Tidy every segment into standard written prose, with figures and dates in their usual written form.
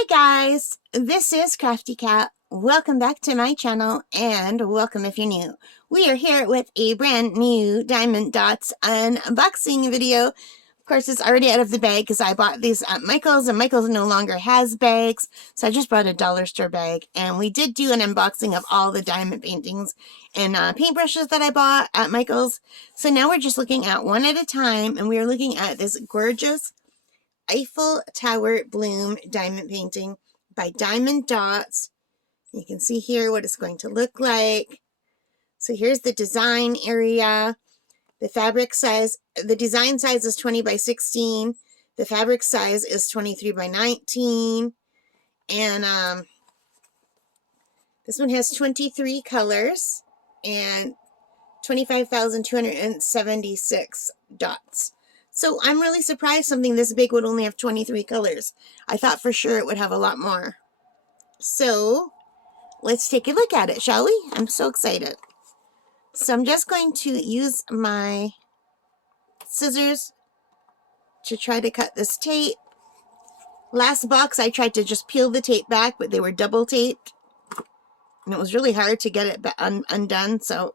Hi guys, this is Crafty Cat. Welcome back to my channel and welcome if you're new. We are here with a brand new Diamond Dots unboxing video. Of course, it's already out of the bag because I bought these at Michael's and Michael's no longer has bags. So I just brought a dollar store bag and we did do an unboxing of all the diamond paintings and paintbrushes that I bought at Michael's. So now we're just looking at one at a time and we are looking at this gorgeous Eiffel Tower Bloom diamond painting by Diamond Dots. You can see here what it's going to look like. So here's the design area. The fabric size, the design size is 20 by 16. The fabric size is 23 by 19. And this one has 23 colors and 25,276 dots. So I'm really surprised something this big would only have 23 colors. I thought for sure it would have a lot more. So let's take a look at it, shall we? I'm so excited. So I'm just going to use my scissors to try to cut this tape. Last box I tried to just peel the tape back, but they were double taped. And it was really hard to get it undone. So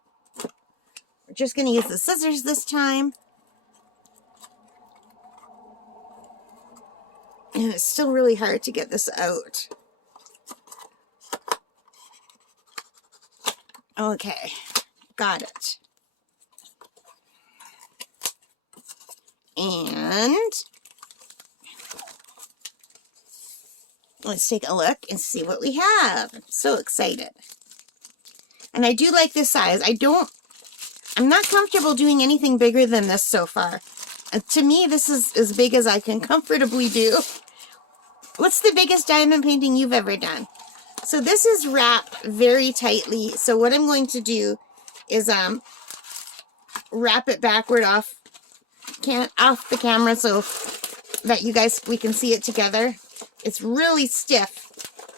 we're just going to use the scissors this time. And it's still really hard to get this out. Okay, got it. And let's take a look and see what we have. I'm so excited. And I do like this size. I'm not comfortable doing anything bigger than this so far. To me, this is as big as I can comfortably do. What's the biggest diamond painting you've ever done? So this is wrapped very tightly. So what I'm going to do is wrap it backward off the camera so that we can see it together. It's really stiff,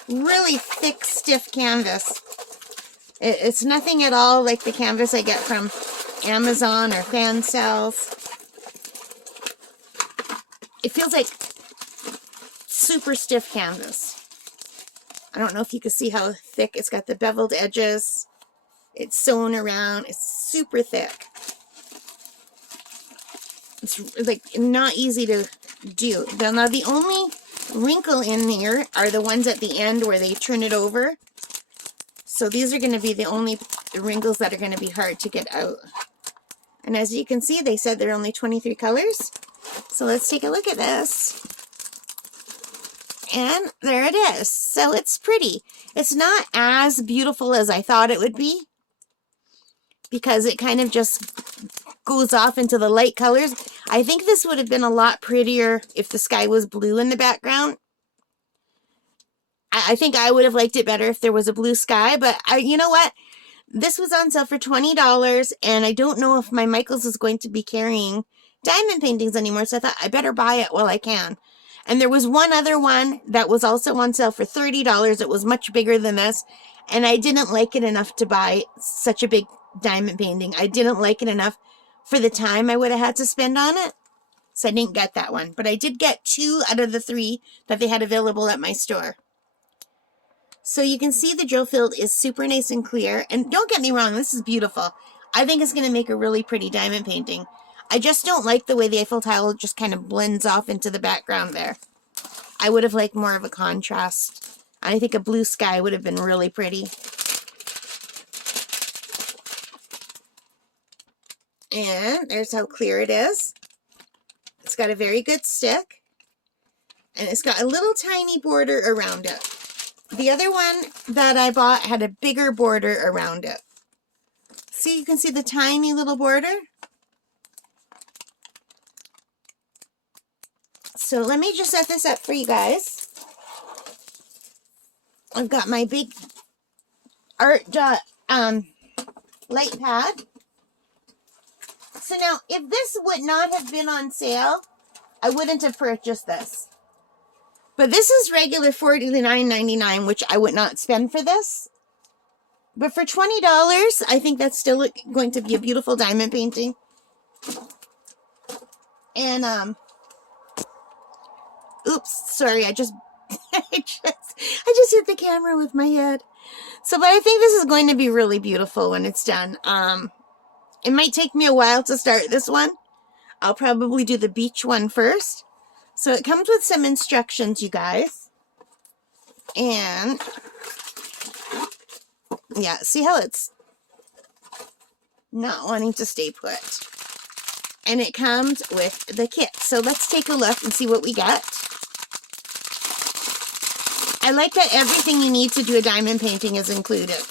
really thick, stiff canvas. It's nothing at all like the canvas I get from Amazon or fan sales. It feels like super stiff canvas. I don't know if you can see how thick. It's got the beveled edges. It's sewn around. It's super thick. It's like not easy to do. Now the only wrinkle in there are the ones at the end where they turn it over. So these are going to be the only wrinkles that are going to be hard to get out. And as you can see, they said there are only 23 colors. So let's take a look at this. And there it is. So it's pretty. It's not as beautiful as I thought it would be, because it kind of just goes off into the light colors. I think this would have been a lot prettier if the sky was blue in the background. I think I would have liked it better if there was a blue sky, but you know what? This was on sale for $20, and I don't know if my Michaels is going to be carrying diamond paintings anymore, so I thought I better buy it while I can. And there was one other one that was also on sale for $30. It was much bigger than this, and I didn't like it enough to buy such a big diamond painting. I didn't like it enough for the time I would have had to spend on it, so I didn't get that one. But I did get 2 out of the 3 that they had available at my store. So you can see the drill field is super nice and clear. And don't get me wrong, this is beautiful. I think it's going to make a really pretty diamond painting. I just don't like the way the Eiffel Tower just kind of blends off into the background there. I would have liked more of a contrast. I think a blue sky would have been really pretty. And there's how clear it is. It's got a very good stick. And it's got a little tiny border around it. The other one that I bought had a bigger border around it. See, you can see the tiny little border. So let me just set this up for you guys. I've got my big art light pad. So now, if this would not have been on sale, I wouldn't have purchased this. But this is regular $49.99, which I would not spend for this. But for $20, I think that's still going to be a beautiful diamond painting. And, oops, sorry, I just I just hit the camera with my head. So, but I think this is going to be really beautiful when it's done. It might take me a while to start this one. I'll probably do the beach one first. So it comes with some instructions, you guys. And yeah, see how it's not wanting to stay put. And it comes with the kit. So let's take a look and see what we get. I like that everything you need to do a diamond painting is included.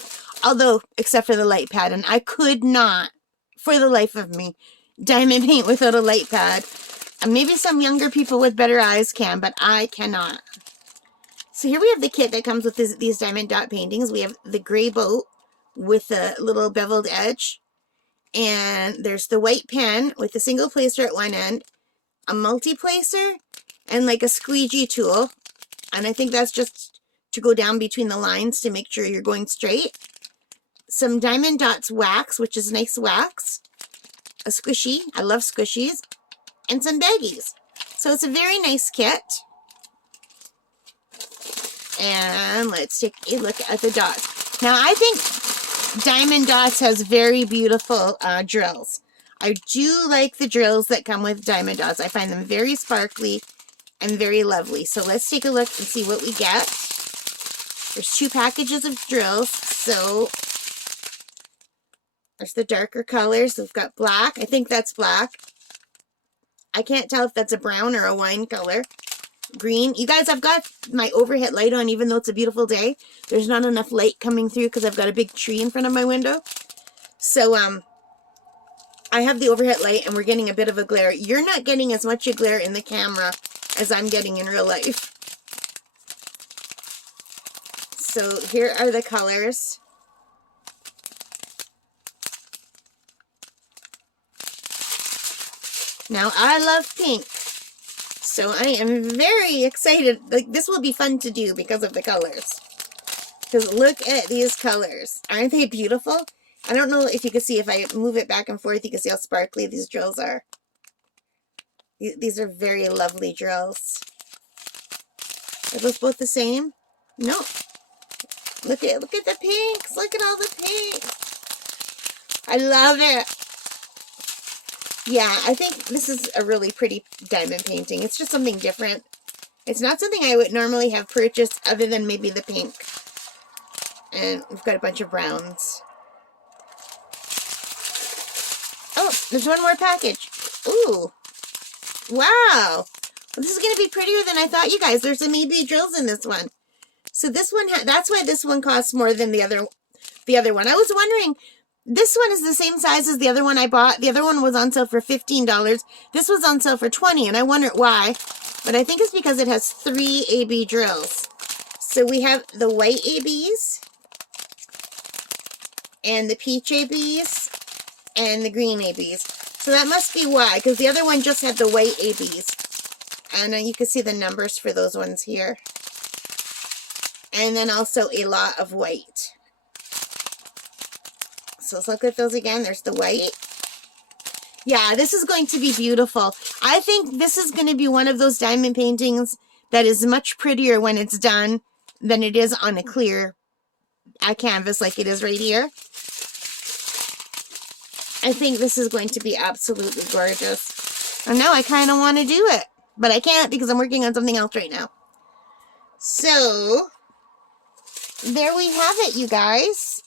Although, except for the light pad. And I could not, for the life of me, diamond paint without a light pad. And maybe some younger people with better eyes can, but I cannot. So here we have the kit that comes with these diamond dot paintings. We have the gray boat with a little beveled edge. And there's the white pen with a single placer at one end, a multi-placer, and like a squeegee tool. And I think that's just to go down between the lines to make sure you're going straight. Some Diamond Dots wax, which is nice wax. A squishy. I love squishies. And some baggies. So it's a very nice kit. And let's take a look at the dots. Now, I think Diamond Dots has very beautiful drills. I do like the drills that come with Diamond Dots. I find them very sparkly and very lovely. So let's take a look and see what we get. There's 2 packages of drills. So there's the darker colors. We've got black. I think that's black. I can't tell if that's a brown or a wine color. Green. You guys, I've got my overhead light on even though it's a beautiful day. There's not enough light coming through because I've got a big tree in front of my window. So, I have the overhead light and we're getting a bit of a glare. You're not getting as much a glare in the camera as I'm getting in real life. So here are the colors. Now, I love pink. So I am very excited. Like, this will be fun to do because of the colors. Because look at these colors. Aren't they beautiful? I don't know if you can see, if I move it back and forth, you can see how sparkly these drills are. These are very lovely drills. Are those both the same? No. Look at the pinks. Look at all the pinks. I love it. Yeah, I think this is a really pretty diamond painting. It's just something different. It's not something I would normally have purchased other than maybe the pink. And we've got a bunch of browns. Oh, there's one more package. Ooh. Wow. This is going to be prettier than I thought, you guys. There's some EB drills in this one. So this one, that's why this one costs more than the other one. I was wondering, this one is the same size as the other one I bought. The other one was on sale for $15. This was on sale for $20, and I wondered why. But I think it's because it has 3 AB drills. So we have the white ABs, and the peach ABs, and the green ABs. So that must be why, because the other one just had the white ABs. And you can see the numbers for those ones here. And then also a lot of white. So let's look at those again. There's the white. Yeah, this is going to be beautiful. I think this is going to be one of those diamond paintings that is much prettier when it's done than it is on a clear canvas like it is right here. I think this is going to be absolutely gorgeous. And now I kind of want to do it, but I can't because I'm working on something else right now. So there we have it, you guys.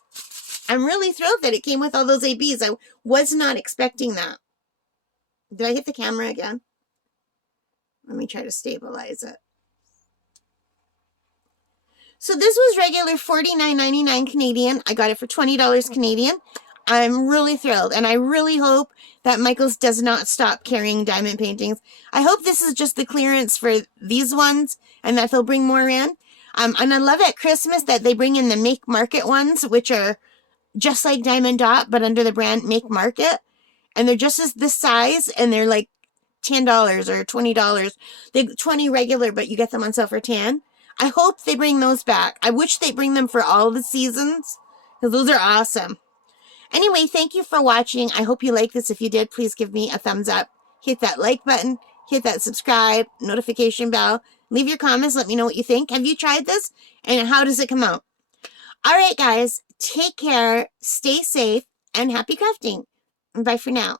I'm really thrilled that it came with all those ABs. I was not expecting that. Did I hit the camera again? Let me try to stabilize it. So this was regular $49.99 Canadian. I got it for $20 Canadian. I'm really thrilled, and I really hope that Michaels does not stop carrying diamond paintings. I hope this is just the clearance for these ones, and that they'll bring more in. And I love at Christmas that they bring in the Make Market ones, which are just like Diamond Dot, but under the brand Make Market. And they're just this size, and they're like $10 or $20. They're 20 regular, but you get them on sale for 10. I hope they bring those back. I wish they bring them for all the seasons, because those are awesome. Anyway, thank you for watching. I hope you like this. If you did, please give me a thumbs up. Hit that like button. Hit that subscribe, notification bell. Leave your comments. Let me know what you think. Have you tried this? And how does it come out? All right, guys. Take care. Stay safe. And happy crafting. Bye for now.